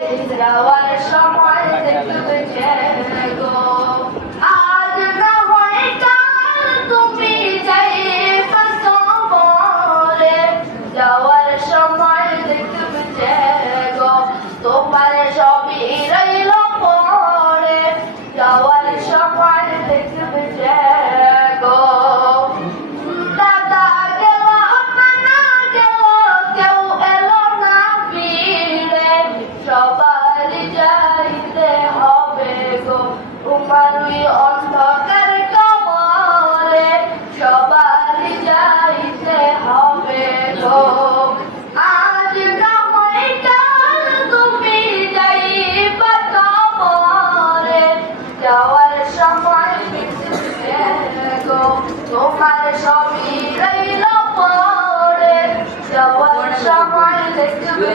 যাওয়ার সময় দেখবে গো আজ না হয় কাল তুমি যাইবা কবরে যাওয়ার সময় দেখবে গো তোমার সবই রইল পরে যাওয়ার সময় দেখবে গো দাদা গেল নানা গেল কেউ এলো না ফিরে সবার যাইতে হবে গো উমারুই অন্ধকার কবরে সবার যাইতে হবে গো আজ না হয় কাল তুমি যাইবা কবরে যাওয়ার সময় দেখবে গো তোমার সবই রইল পরে যাওয়ার সময় দেখবে